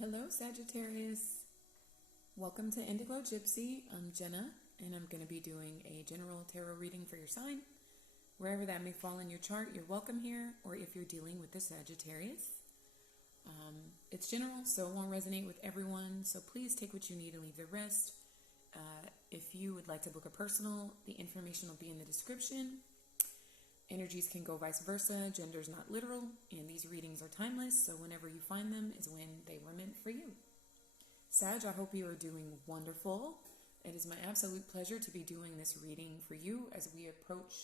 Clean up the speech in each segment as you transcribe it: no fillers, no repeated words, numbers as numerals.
Hello, Sagittarius. Welcome to Indiglo Jypsy. I'm Jenna, and I'm going to be doing a general tarot reading for your sign. Wherever that may fall in your chart, you're welcome here, or if you're dealing with the Sagittarius. It's general, so it won't resonate with everyone, so please take what you need and leave the rest. If you would like to book a personal, the information will be in the description. Energies can go vice versa, gender's not literal, and these readings are timeless, so whenever you find them is when they were meant for you. Sag, I hope you are doing wonderful. It is my absolute pleasure to be doing this reading for you as we approach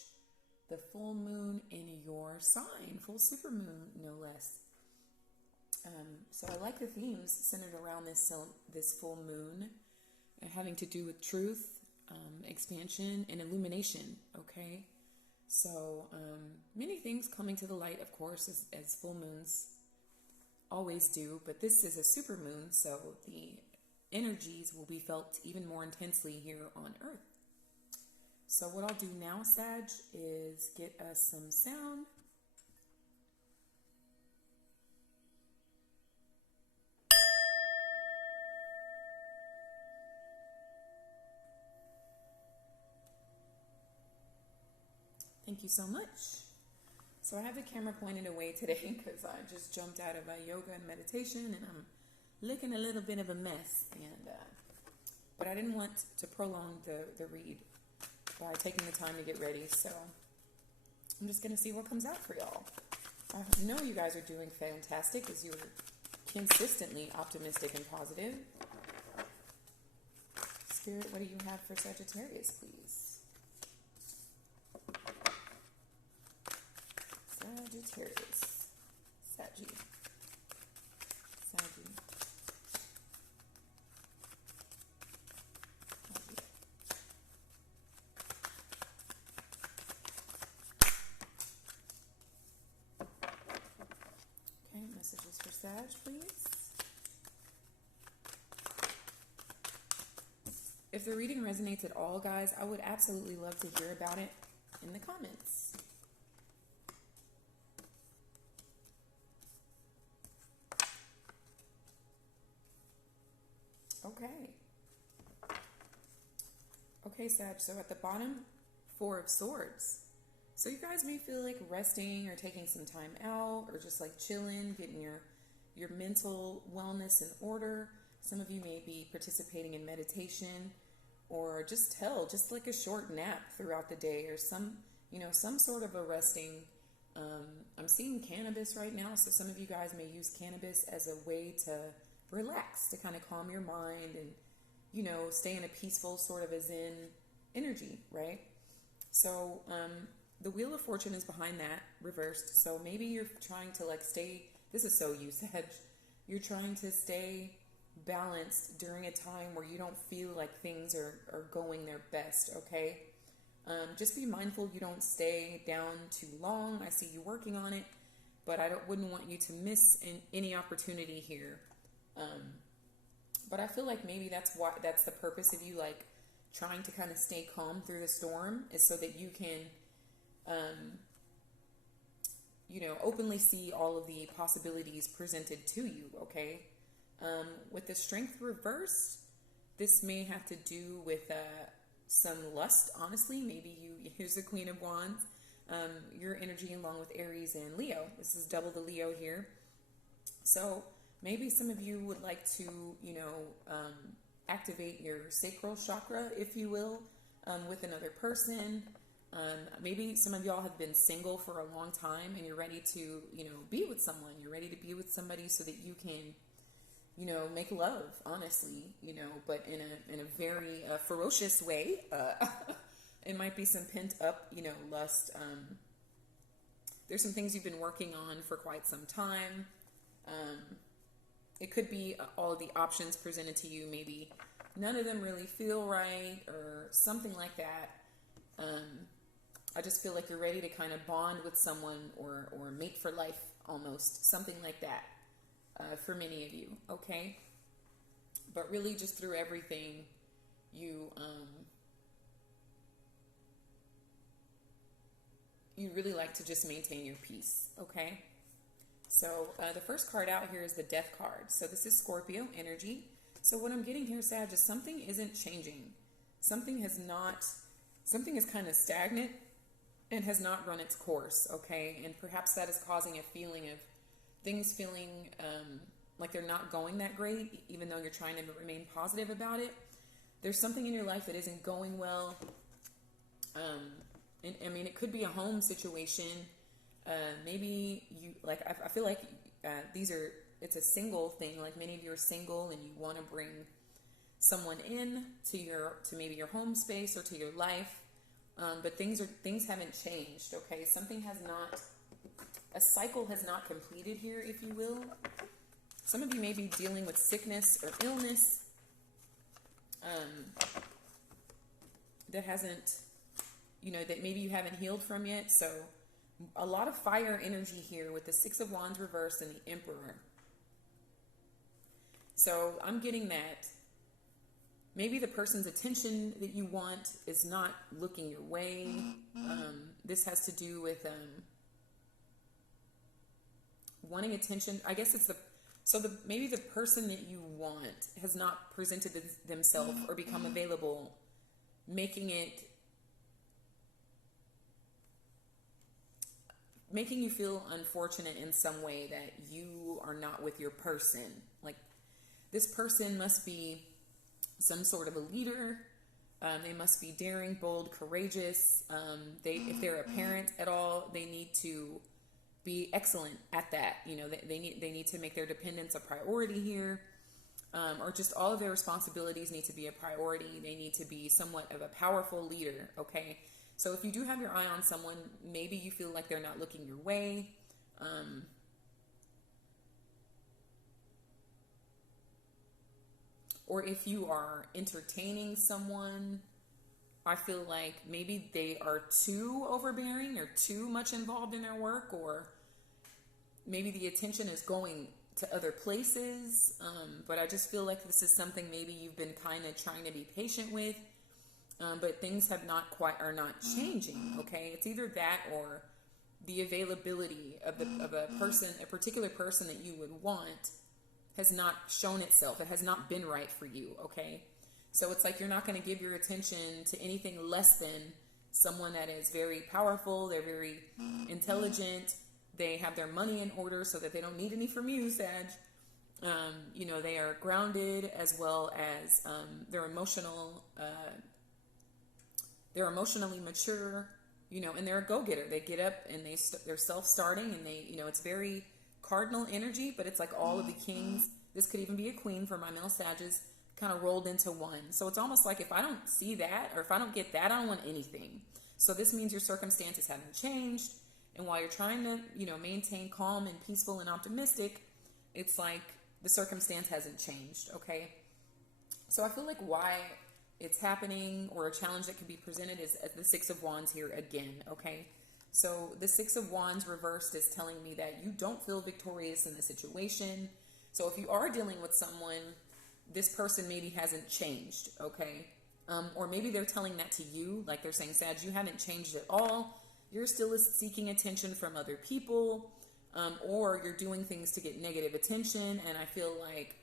the full moon in your sign, full supermoon, no less. So I like the themes centered around this full moon, having to do with truth, expansion, and illumination, okay? So many things coming to the light, of course, as full moons always do, but this is a super moon, so the energies will be felt even more intensely here on Earth. So what I'll do now, Sag, is get us some sound. Thank you so much. So I have the camera pointed away today because I just jumped out of a yoga and meditation and I'm looking a little bit of a mess. But I didn't want to prolong the read by taking the time to get ready. So I'm just going to see what comes out for y'all. I know you guys are doing fantastic as you're consistently optimistic and positive. Spirit, what do you have for Sagittarius, please? Sagittarius. Saggy. Okay, messages for Sag, please. If the reading resonates at all, guys, I would absolutely love to hear about it in the comments. Okay, Sag, so at the bottom, Four of Swords. So you guys may feel like resting or taking some time out or just like chilling, getting your mental wellness in order. Some of you may be participating in meditation or just like a short nap throughout the day or some sort of a resting. I'm seeing cannabis right now, so some of you guys may use cannabis as a way to relax, to kind of calm your mind and stay in a peaceful sort of a zen energy, right? So the Wheel of Fortune is behind that, reversed. So maybe you're trying to this is so you, Sag. You're trying to stay balanced during a time where you don't feel like things are going their best, okay? Just be mindful you don't stay down too long. I see you working on it, but wouldn't want you to miss any opportunity here. But I feel like maybe that's the purpose of you trying to kind of stay calm through the storm, is so that you can, openly see all of the possibilities presented to you, okay? With the Strength reversed, this may have to do with some lust, honestly. Maybe here's the Queen of Wands, your energy along with Aries and Leo. This is double the Leo here. So maybe some of you would like to, activate your sacral chakra, if you will, with another person. Maybe some of y'all have been single for a long time and you're ready to, be with someone. You're ready to be with somebody so that you can, make love, honestly, but in a very ferocious way. It might be some pent up, lust. There's some things you've been working on for quite some time. It could be all of the options presented to you. Maybe none of them really feel right or something like that. I just feel like you're ready to kind of bond with someone or mate for life almost. Something like that for many of you, okay? But really just through everything, you really like to just maintain your peace, okay? So the first card out here is the Death card. So this is Scorpio energy. So what I'm getting here, Sag, is something isn't changing. Something is kind of stagnant and has not run its course, okay? And perhaps that is causing a feeling of things feeling like they're not going that great, even though you're trying to remain positive about it. There's something in your life that isn't going well. And I mean, it could be a home situation. Maybe you, like, I feel like it's a single thing. Like many of you are single and you want to bring someone in to maybe your home space or to your life. But things haven't changed. Okay. A cycle has not completed here, if you will. Some of you may be dealing with sickness or illness, that hasn't, that maybe you haven't healed from yet. So a lot of fire energy here with the Six of Wands reversed and the Emperor. So I'm getting that maybe the person's attention that you want is not looking your way. This has to do with wanting attention. I guess it's maybe the person that you want has not presented themselves or become available, making you feel unfortunate in some way that you are not with your person. Like this person must be some sort of a leader. They must be daring, bold, courageous. If they're a parent at all, they need to be excellent at that. They need to make their dependents a priority here, or just all of their responsibilities need to be a priority. They need to be somewhat of a powerful leader. Okay. So if you do have your eye on someone, maybe you feel like they're not looking your way. Or if you are entertaining someone, I feel like maybe they are too overbearing or too much involved in their work, or maybe the attention is going to other places. But I just feel like this is something maybe you've been kind of trying to be patient with. But things are not changing. Okay. It's either that or the availability of a particular person that you would want has not shown itself. It has not been right for you. Okay. So it's like, you're not going to give your attention to anything less than someone that is very powerful. They're very intelligent. They have their money in order so that they don't need any from you, Sag. They are grounded, as well as, they're emotionally mature, and they're a go-getter. They get up and they're self-starting, and it's very cardinal energy, but it's like all of the kings. This could even be a queen for my male Sages, kind of rolled into one. So it's almost like if I don't see that, or if I don't get that, I don't want anything. So this means your circumstances haven't changed. And while you're trying to, maintain calm and peaceful and optimistic, it's like the circumstance hasn't changed. Okay. So I feel like why it's happening, or a challenge that could be presented, is the Six of Wands here again. Okay. So the Six of Wands reversed is telling me that you don't feel victorious in the situation. So if you are dealing with someone, this person maybe hasn't changed. Okay. Or maybe they're telling that to you, like they're saying, Sag, you haven't changed at all. You're still seeking attention from other people, or you're doing things to get negative attention. And I feel like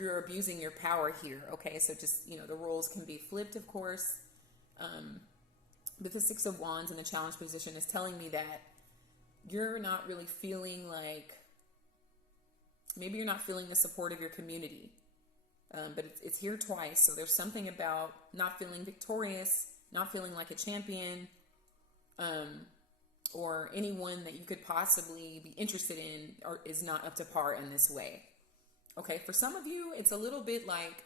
you're abusing your power here. Okay. So just, the roles can be flipped, of course. But the Six of Wands in the challenge position is telling me that you're not really feeling like, maybe you're not feeling the support of your community. But it's here twice. So there's something about not feeling victorious, not feeling like a champion, or anyone that you could possibly be interested in or is not up to par in this way. Okay. For some of you, it's a little bit like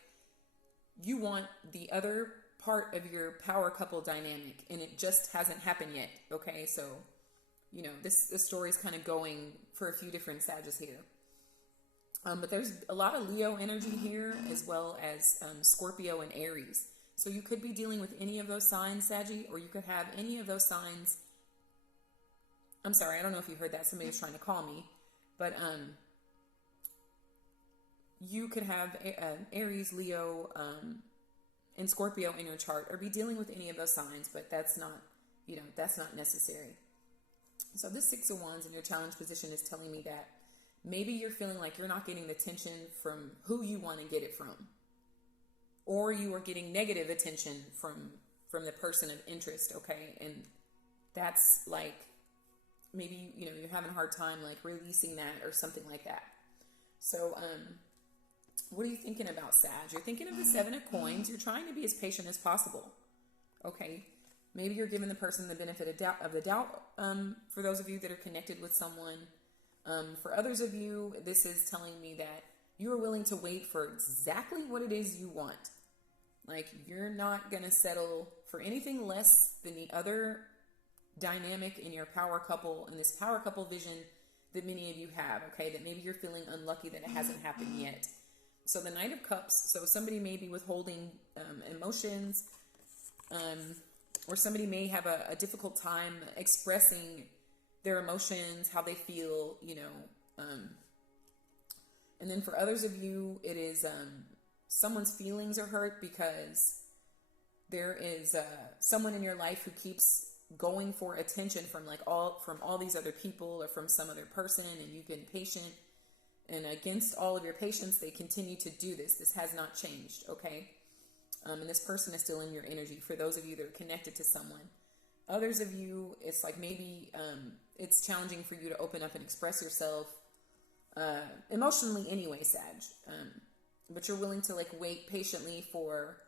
you want the other part of your power couple dynamic, and it just hasn't happened yet. Okay. So, this story is kind of going for a few different Sages here. But there's a lot of Leo energy here, as well as Scorpio and Aries. So you could be dealing with any of those signs, Saggy, or you could have any of those signs. I'm sorry, I don't know if you heard that. Somebody was trying to call me. But you could have Aries, Leo, and Scorpio in your chart, or be dealing with any of those signs, but that's not necessary. So this Six of Wands in your challenge position is telling me that maybe you're feeling like you're not getting the attention from who you want to get it from, or you are getting negative attention from the person of interest. Okay, and that's like maybe you're having a hard time like releasing that or something like that. So what are you thinking about, Sag? You're thinking of the Seven of Coins. You're trying to be as patient as possible. Okay, maybe you're giving the person the benefit of the doubt. For those of you that are connected with someone, for others of you, this is telling me that you are willing to wait for exactly what it is you want. Like, you're not going to settle for anything less than the other dynamic in your power couple, in this power couple vision that many of you have, okay? That maybe you're feeling unlucky that it hasn't happened yet. So the Knight of Cups, so somebody may be withholding emotions, or somebody may have a difficult time expressing their emotions, how they feel, and then for others of you, it is someone's feelings are hurt because there is someone in your life who keeps going for attention from all these other people or from some other person, and you've been patient, and against all of your patience, they continue to do this. This has not changed, okay? And this person is still in your energy. For those of you that are connected to someone, others of you, it's like maybe it's challenging for you to open up and express yourself emotionally anyway, Sag. But you're willing to like wait patiently for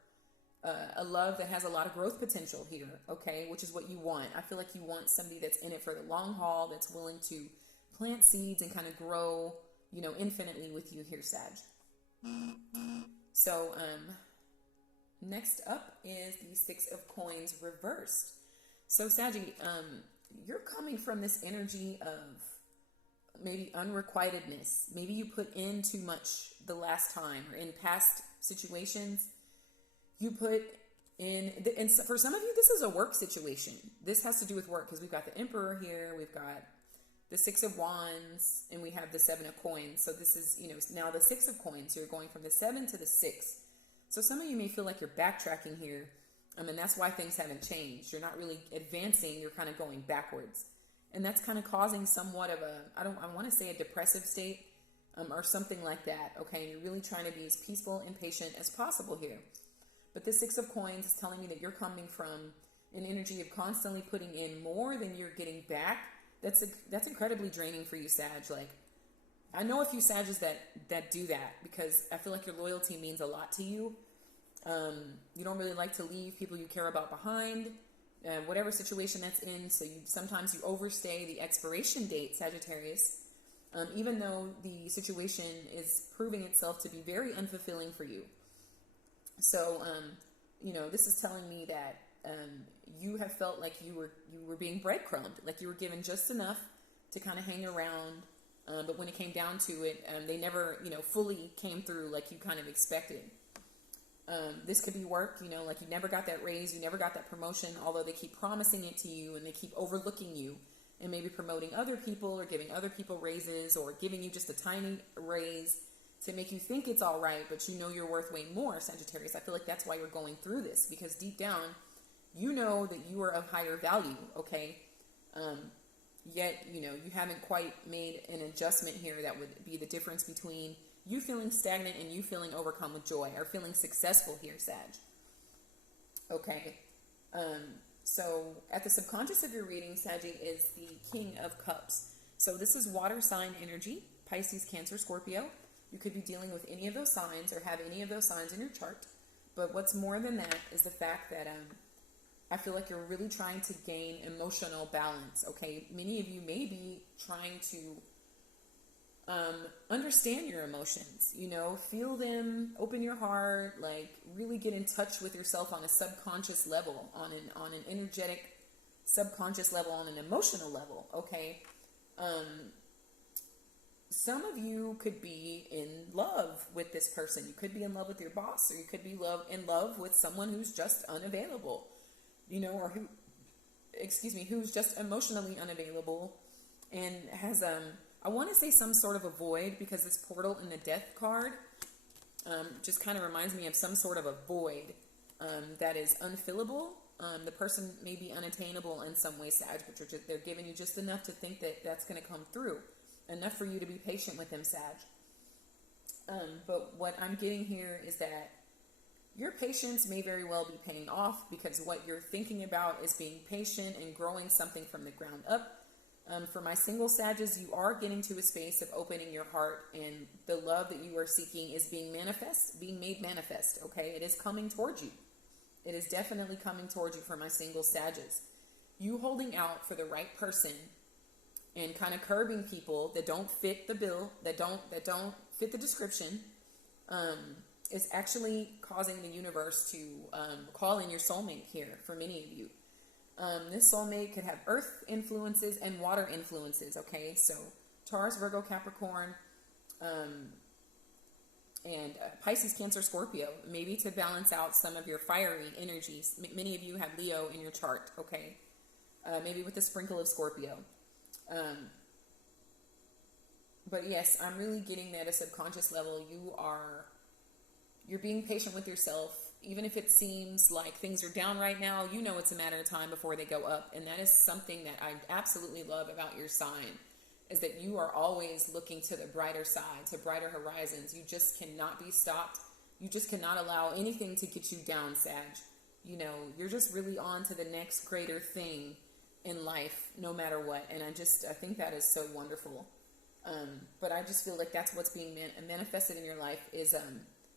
a love that has a lot of growth potential here, okay? Which is what you want. I feel like you want somebody that's in it for the long haul, that's willing to plant seeds and kind of grow, infinitely with you here, Sag. So, next up is the Six of Coins reversed. So, Saggy, you're coming from this energy of maybe unrequitedness. Maybe you put in too much the last time, or in past situations, you put in, and for some of you, this is a work situation. This has to do with work because we've got the Emperor here, we've got the Six of Wands, and we have the Seven of Coins. So this is, now the Six of Coins. So you're going from the 7 to the 6. So some of you may feel like you're backtracking here. And that's why things haven't changed. You're not really advancing. You're kind of going backwards. And that's kind of causing somewhat of I want to say a depressive state, or something like that. Okay. You're really trying to be as peaceful and patient as possible here. But the Six of Coins is telling me that you're coming from an energy of constantly putting in more than you're getting back. That's incredibly draining for you, Sag. Like, I know a few Sages that do that because I feel like your loyalty means a lot to you. You don't really like to leave people you care about behind, whatever situation that's in. So sometimes you overstay the expiration date, Sagittarius, even though the situation is proving itself to be very unfulfilling for you. So, this is telling me that you have felt like you were being breadcrumbed, like you were given just enough to kind of hang around. But when it came down to it, they never, fully came through like you kind of expected. This could be work, like you never got that raise, you never got that promotion, although they keep promising it to you and they keep overlooking you and maybe promoting other people or giving other people raises or giving you just a tiny raise to make you think it's all right, but you're worth way more, Sagittarius. I feel like that's why you're going through this, because deep down, you know that you are of higher value, okay? Yet, you haven't quite made an adjustment here that would be the difference between you feeling stagnant and you feeling overcome with joy, or feeling successful here, Sag. Okay. So at the subconscious of your reading, Saggy, is the King of Cups. So this is water sign energy, Pisces, Cancer, Scorpio. You could be dealing with any of those signs or have any of those signs in your chart. But what's more than that is the fact that I feel like you're really trying to gain emotional balance, okay? Many of you may be trying to understand your emotions, feel them, open your heart, like really get in touch with yourself on a subconscious level, on an energetic subconscious level, on an emotional level, okay? Some of you could be in love with this person. You could be in love with your boss, or you could be in love with someone who's just unavailable, or who's just emotionally unavailable and has, I want to say some sort of a void, because this portal in the death card just kind of reminds me of some sort of a void that is unfillable, The person may be unattainable in some way, Sag, but they're giving you just enough to think that that's going to come through. Enough for you to be patient with them, Sag. But what I'm getting here is that your patience may very well be paying off, because what you're thinking about is being patient and growing something from the ground up. For my single Sages, you are getting to a space of opening your heart, and the love that you are seeking is being made manifest, okay? It is coming towards you. It is definitely coming towards you for my single Sages. You holding out for the right person and kind of curbing people that don't fit the bill, that don't fit the description, is actually causing the universe to call in your soulmate here for many of you. This soulmate could have earth influences and water influences, okay? So Taurus, Virgo, Capricorn, and Pisces, Cancer, Scorpio, maybe to balance out some of your fiery energies. Many of you have Leo in your chart, okay? Maybe with a sprinkle of Scorpio. But yes, I'm really getting that at a subconscious level. You're being patient with yourself. Even if it seems like things are down right now, you know it's a matter of time before they go up. And that is something that I absolutely love about your sign, is that you are always looking to the brighter side, to brighter horizons. You just cannot be stopped. You just cannot allow anything to get you down, Sag. You know, you're just really on to the next greater thing in life, no matter what. And I think that is so wonderful. But I just feel like that's what's being manifested in your life is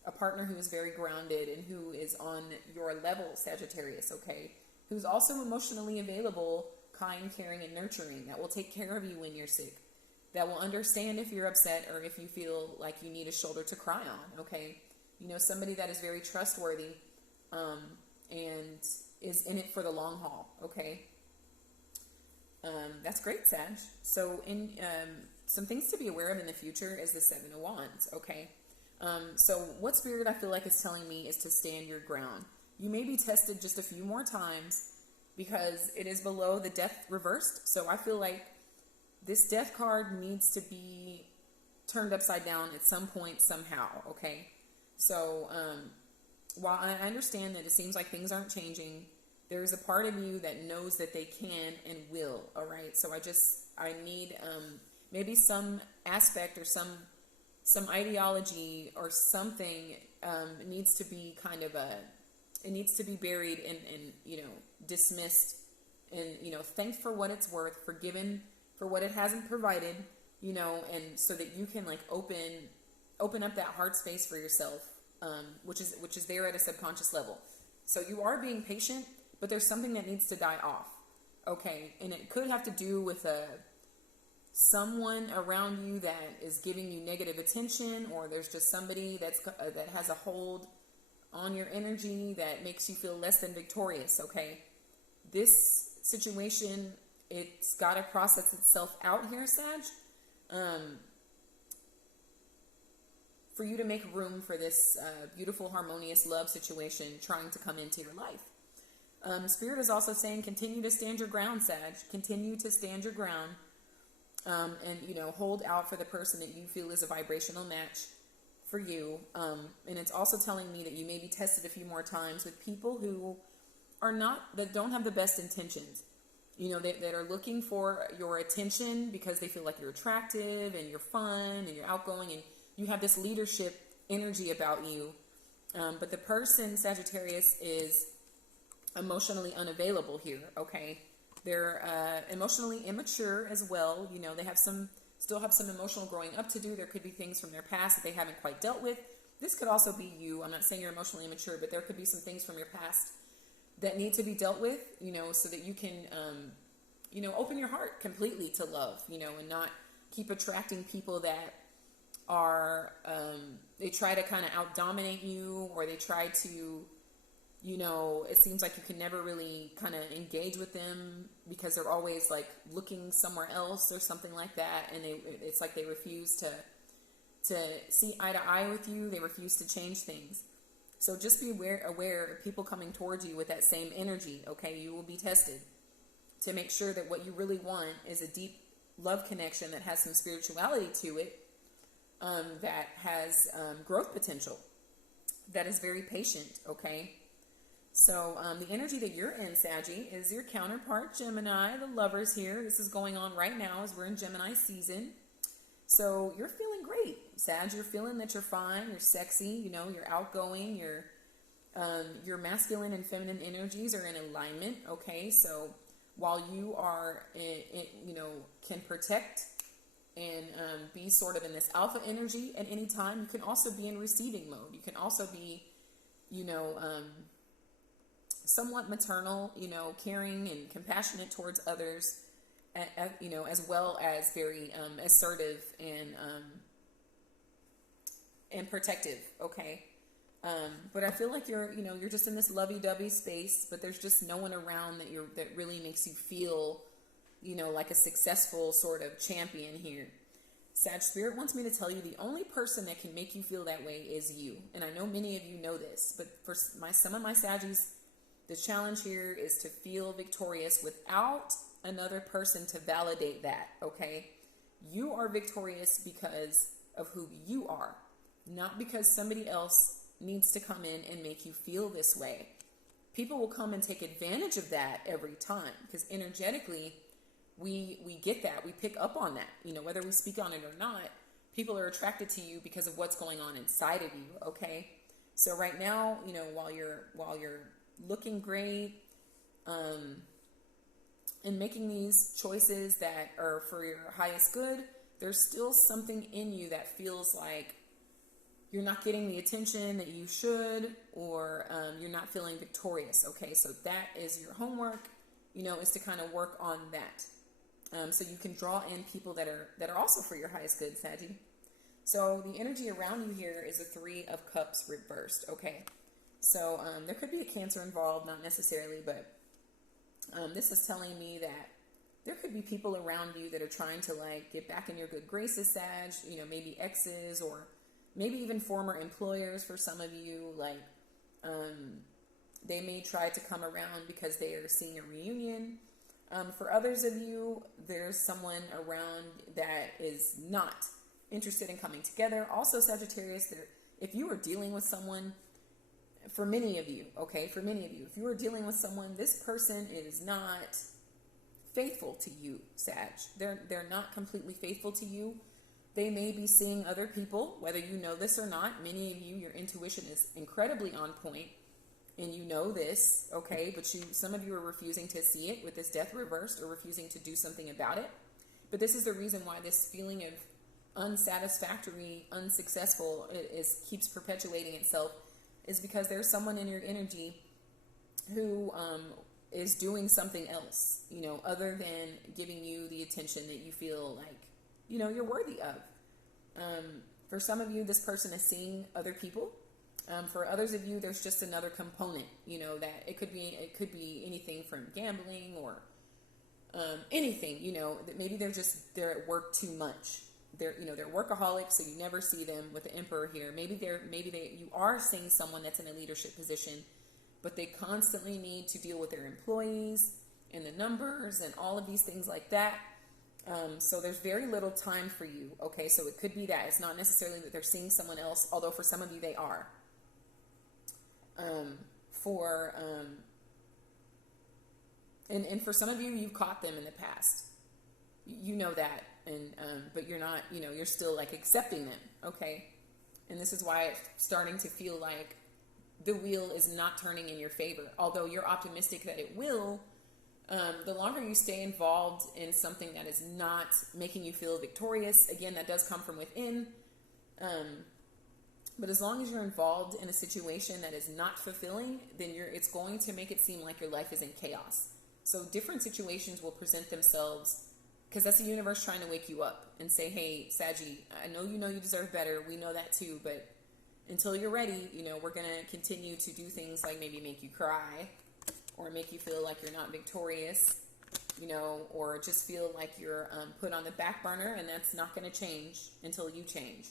a partner who is very grounded and who is on your level, Sagittarius, okay? Who's also emotionally available, kind, caring, and nurturing, that will take care of you when you're sick, that will understand if you're upset or if you feel like you need a shoulder to cry on, okay? You know, somebody that is very trustworthy and is in it for the long haul, okay? That's great, Sag. So some things to be aware of in the future is the Seven of Wands, okay? So what Spirit I feel like is telling me is to stand your ground. You may be tested just a few more times because it is below the Death reversed. So I feel like this Death card needs to be turned upside down at some point somehow, okay? So while I understand that it seems like things aren't changing, there is a part of you that knows that they can and will, all right? So I need maybe some aspect or some ideology or something needs to be kind of it needs to be buried and you know, dismissed and, you know, thanked for what it's worth, forgiven for what it hasn't provided, you know, and so that you can like open up that heart space for yourself, which is there at a subconscious level. So you are being patient, but there's something that needs to die off, okay? And it could have to do with someone around you that is giving you negative attention, or there's just somebody that has a hold on your energy that makes you feel less than victorious, okay? This situation, it's got to process itself out here, Sag, for you to make room for this beautiful, harmonious love situation trying to come into your life. Spirit is also saying continue to stand your ground, Sag. Continue to stand your ground. And, you know, hold out for the person that you feel is a vibrational match for you. And it's also telling me that you may be tested a few more times with people who that don't have the best intentions. You know, that are looking for your attention because they feel like you're attractive and you're fun and you're outgoing and you have this leadership energy about you. But the person, Sagittarius, is emotionally unavailable here, okay? They're emotionally immature as well. You know, they still have some emotional growing up to do. There could be things from their past that they haven't quite dealt with. This could also be you. I'm not saying you're emotionally immature, but there could be some things from your past that need to be dealt with, you know, so that you can, you know, open your heart completely to love, you know, and not keep attracting people that are, they try to kind of out-dominate you, or they try to, you know, it seems like you can never really kind of engage with them because they're always like looking somewhere else or something like that. And it's like they refuse to see eye to eye with you. They refuse to change things. So just be aware of people coming towards you with that same energy. Okay. You will be tested to make sure that what you really want is a deep love connection that has some spirituality to it, that has growth potential, that is very patient. Okay. So the energy that you're in, Saggy, is your counterpart, Gemini, the lovers here. This is going on right now as we're in Gemini season. So you're feeling great, Sag. You're feeling that you're fine, you're sexy, you know, you're outgoing, your masculine and feminine energies are in alignment, okay? So while you are, you know, can protect and be sort of in this alpha energy at any time, you can also be in receiving mode. You can also be, you know, somewhat maternal, you know, caring and compassionate towards others, you know, as well as very assertive and protective, okay? But I feel like you're just in this lovey-dovey space, but there's just no one around that really makes you feel, you know, like a successful sort of champion here. Sag, Spirit wants me to tell you the only person that can make you feel that way is you. And I know many of you know this, but for some of my Saggies, the challenge here is to feel victorious without another person to validate that, okay? You are victorious because of who you are, not because somebody else needs to come in and make you feel this way. People will come and take advantage of that every time because energetically, we get that. We pick up on that. You know, whether we speak on it or not, people are attracted to you because of what's going on inside of you, okay? So right now, you know, while you're looking great, and making these choices that are for your highest good, there's still something in you that feels like you're not getting the attention that you should, or you're not feeling victorious. Okay, so that is your homework, you know, is to kind of work on that. So you can draw in people that are also for your highest good, Saggy. So the energy around you here is a 3 of Cups reversed. Okay, so there could be a Cancer involved, not necessarily, but this is telling me that there could be people around you that are trying to like get back in your good graces, Sag. You know, maybe exes or maybe even former employers for some of you. Like they may try to come around because they are seeing a reunion. For others of you, there's someone around that is not interested in coming together. Also, Sagittarius, if you are dealing with someone, for many of you, okay, for many of you, if you are dealing with someone, this person is not faithful to you, Sag. They're not completely faithful to you. They may be seeing other people, whether you know this or not. Many of you, your intuition is incredibly on point, and you know this, okay, but some of you are refusing to see it with this death reversed or refusing to do something about it. But this is the reason why this feeling of unsatisfactory, unsuccessful keeps perpetuating itself, is because there's someone in your energy who is doing something else, you know, other than giving you the attention that you feel like, you know, you're worthy of. For some of you, this person is seeing other people. For others of you, there's just another component, you know, that it could be anything from gambling or anything, you know, that maybe they're at work too much. They're workaholics, so you never see them with the Emperor here. Maybe you are seeing someone that's in a leadership position, but they constantly need to deal with their employees and the numbers and all of these things like that. So there's very little time for you. Okay, so it could be that it's not necessarily that they're seeing someone else, although for some of you they are. And for some of you, you've caught them in the past. You know that, and but you're not. You know, you're still like accepting them. Okay, and this is why it's starting to feel like the wheel is not turning in your favor. Although you're optimistic that it will. The longer you stay involved in something that is not making you feel victorious, again, that does come from within. But as long as you're involved in a situation that is not fulfilling, then it's going to make it seem like your life is in chaos. So different situations will present themselves, because that's the universe trying to wake you up and say, hey, Saggy, I know you deserve better. We know that too, but until you're ready, you know, we're going to continue to do things like maybe make you cry, or make you feel like you're not victorious, you know, or just feel like you're put on the back burner, and that's not going to change until you change.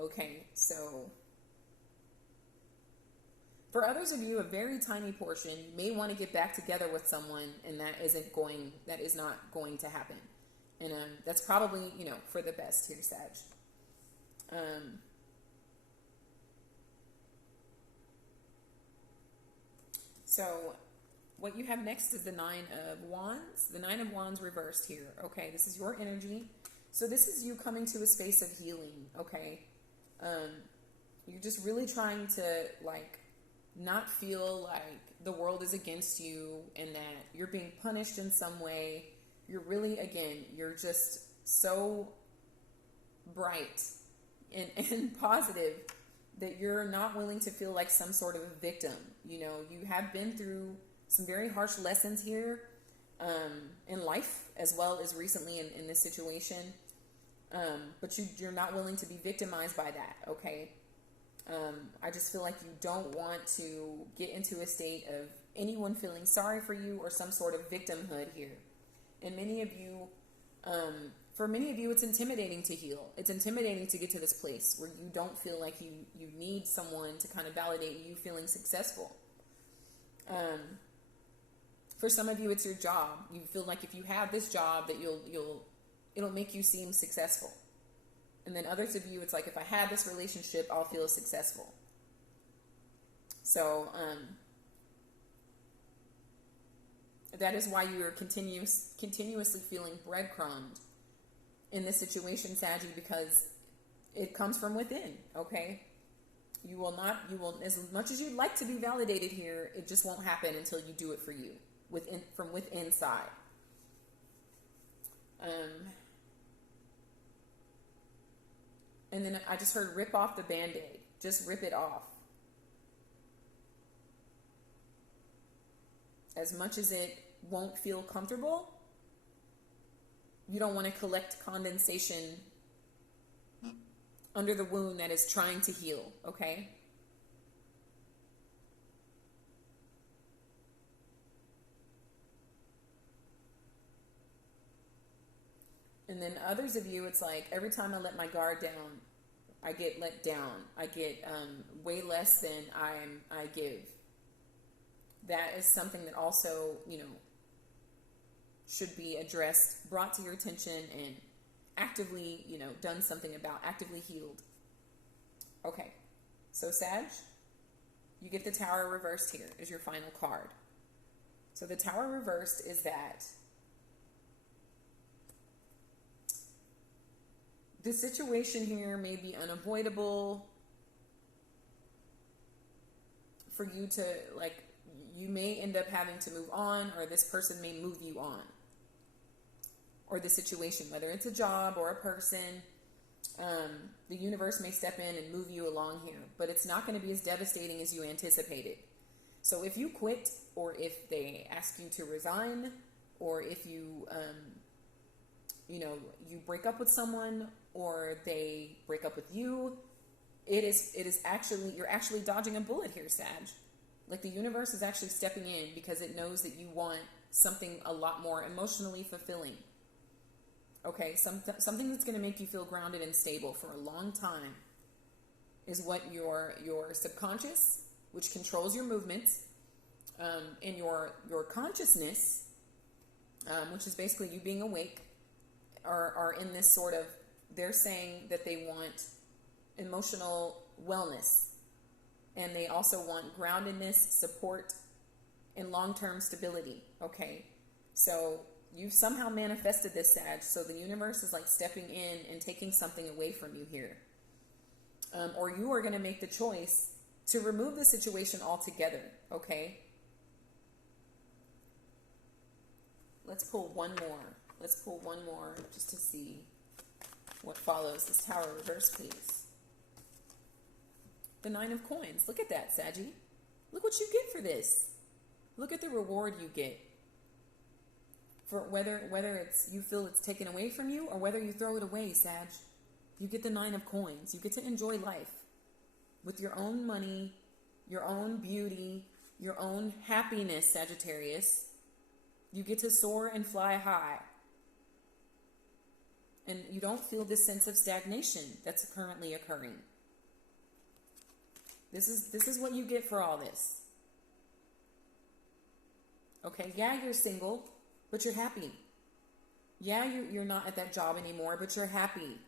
Okay, so for others of you, a very tiny portion, you may want to get back together with someone, and that is not going to happen. And that's probably, you know, for the best here, Sag. So what you have next is the Nine of Wands. The Nine of Wands reversed here. Okay, this is your energy. So this is you coming to a space of healing. Okay, you're just really trying to like not feel like the world is against you and that you're being punished in some way. You're really, again, you're just so bright and positive that you're not willing to feel like some sort of a victim. You know, you have been through some very harsh lessons here in life, as well as recently in this situation. But you're not willing to be victimized by that, okay? I just feel like you don't want to get into a state of anyone feeling sorry for you or some sort of victimhood here. And many of you, for many of you, it's intimidating to heal. It's intimidating to get to this place where you don't feel like you need someone to kind of validate you feeling successful. For some of you, it's your job. You feel like if you have this job that it'll make you seem successful. And then others of you, it's like, if I have this relationship, I'll feel successful. So, that is why you are continuously feeling breadcrumbed in this situation, Saggy, because it comes from within, okay? You will, as much as you'd like to be validated here, it just won't happen until you do it for you, from within inside. And then I just heard rip off the Band-Aid. Just rip it off. As much as it won't feel comfortable, you don't want to collect condensation under the wound that is trying to heal, okay? And then others of you, it's like every time I let my guard down, I get let down. I get way less than I give. That is something that also, should be addressed, brought to your attention, and actively, done something about, actively healed. Okay, so Sag, you get the Tower reversed here as your final card. So the Tower reversed is that the situation here may be unavoidable for you to, you may end up having to move on, or this person may move you on. Or the situation, whether it's a job or a person, the universe may step in and move you along here, but it's not going to be as devastating as you anticipated. So if you quit, or if they ask you to resign, or if you, you break up with someone, or they break up with you, it is actually, you're actually dodging a bullet here, Sag. Like, the universe is actually stepping in because it knows that you want something a lot more emotionally fulfilling. Okay, something that's going to make you feel grounded and stable for a long time is what your subconscious, which controls your movements, and your consciousness, which is basically you being awake, are in this sort of, they're saying that they want emotional wellness, and they also want groundedness, support, and long-term stability. Okay, so you've somehow manifested this, Sag, so the universe is like stepping in and taking something away from you here. Or you are going to make the choice to remove the situation altogether, okay? Let's pull one more. Let's pull one more just to see what follows this Tower reverse, please. The Nine of Coins. Look at that, Saggy. Look what you get for this. Look at the reward you get. For whether it's you feel it's taken away from you, or whether you throw it away, Sag. You get the Nine of Coins. You get to enjoy life with your own money, your own beauty, your own happiness, Sagittarius. You get to soar and fly high. And you don't feel this sense of stagnation that's currently occurring. This is what you get for all this. Okay, yeah, you're single, but you're happy. Yeah, you're not at that job anymore, but you're happy.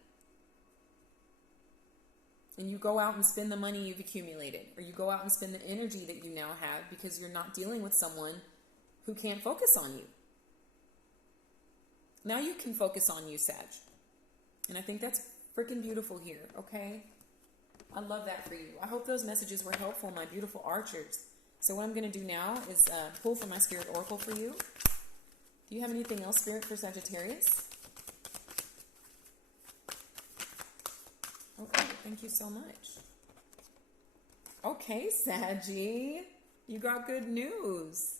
and you go out and spend the money you've accumulated, or you go out and spend the energy that you now have because you're not dealing with someone who can't focus on you. Now you can focus on you, Sag. And I think that's freaking beautiful here, okay? I love that for you. I hope those messages were helpful, my beautiful archers. So what I'm going to do now is pull from my Spirit Oracle for you. Do you have anything else, Spirit, for Sagittarius? Okay, thank you so much. Okay, Saggy, you got good news.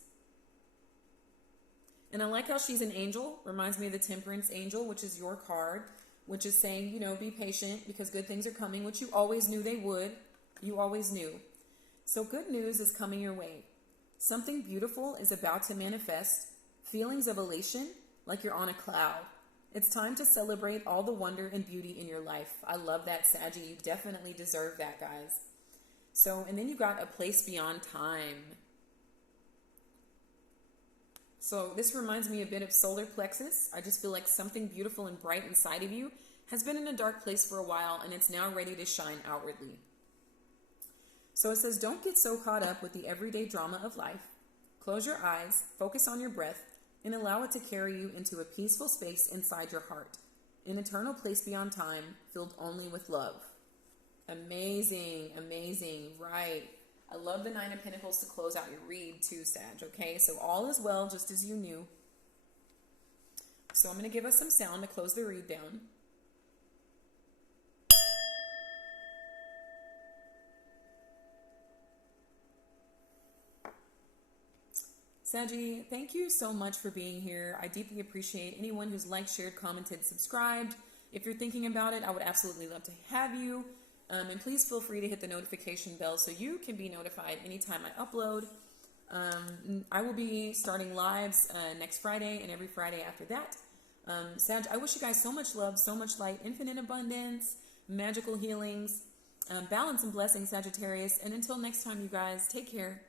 And I like how she's an angel. Reminds me of the Temperance Angel, which is your card, which is saying, you know, be patient because good things are coming, which you always knew they would. You always knew. So good news is coming your way. Something beautiful is about to manifest. Feelings of elation, like you're on a cloud. It's time to celebrate all the wonder and beauty in your life. I love that, Saggy. You definitely deserve that, guys. So, and then you got a place beyond time. So this reminds me a bit of solar plexus. I just feel like something beautiful and bright inside of you has been in a dark place for a while, and it's now ready to shine outwardly. So it says, don't get so caught up with the everyday drama of life. Close your eyes, focus on your breath, and allow it to carry you into a peaceful space inside your heart, an eternal place beyond time, filled only with love. Amazing, amazing, right. I love the Nine of Pentacles to close out your read too, Sag, okay? So all is well, just as you knew. So I'm going to give us some sound to close the read down. Saggy, thank you so much for being here. I deeply appreciate anyone who's liked, shared, commented, subscribed. If you're thinking about it, I would absolutely love to have you. And please feel free to hit the notification bell so you can be notified anytime I upload. I will be starting lives next Friday and every Friday after that. Sag, I wish you guys so much love, so much light, infinite abundance, magical healings, balance and blessings, Sagittarius. And until next time, you guys, take care.